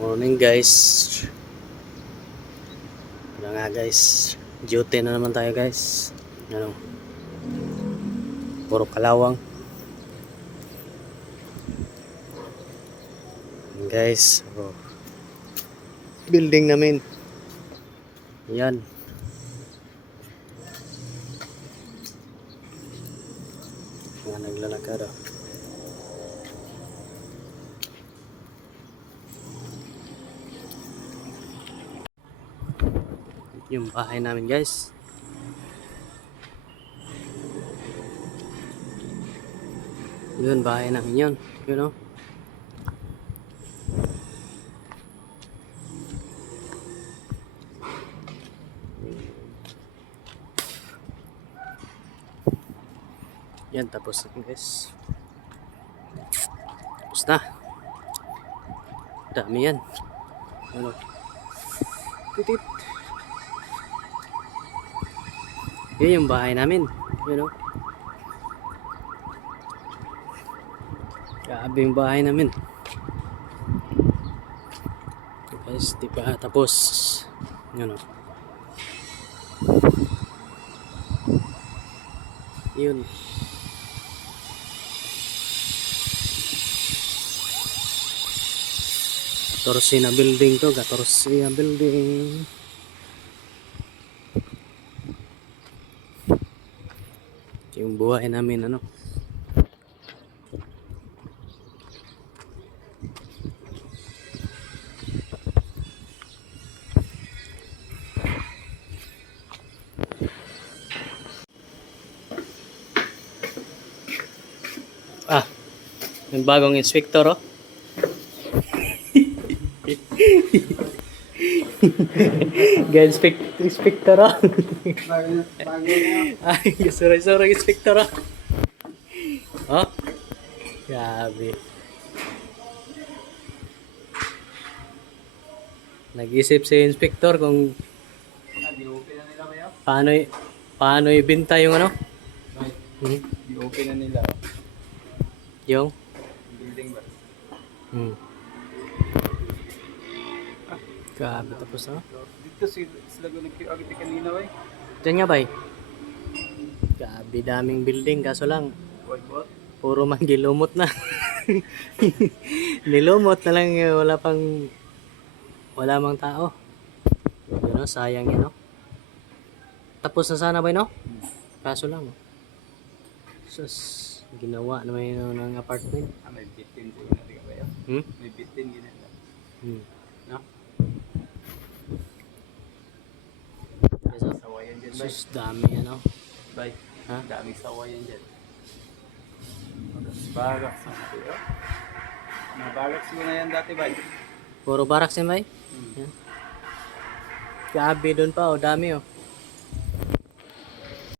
Morning guys. Wala nga guys. Duty na naman tayo guys. Ano? Puro kalawang. Guys. Oh. Building namin. Yan. Mga naglalakad oh. Yung bahay namin guys. Yun, bahay namin yun. You know? Yan, tapos na guys. Tapos na. Dami yan. Ano? Titit. Yun yung bahay namin. You know? Grabe yung bahay namin. Guys, di pa tapos. Yun o. Yun. Gatorsi na building to. Gatorsi na building. Yung buhay namin ano. Ah, yung bagong inspector oh. Inspector oh. Ay, sorry inspector oh. Oh, grabe. Nag-isip si inspector kung paano ibenta yung ano? I-open na nila Yung building ba? Grabe tapos na. Dito sila nag-agit kanina ba? Diyan nga ba eh? Grabe daming building kaso lang What? puro manggilumot na. Nilumot na lang wala mang tao. Yun o, sayang yan o. Tapos na sana ba yun o? Kaso lang o. Sus, ginawa naman yun ng apartment. May bitin siguro na ba yun? May bitin ginala. No? Sawayan dyan ba? Sus, dami ano. Bay, Ha? daming sawayan dyan. Barracks ang sila. Mga barracks mo na yan dati ba? Puro barracks yan ba eh? Yan. Grabe doon pa o, dami o.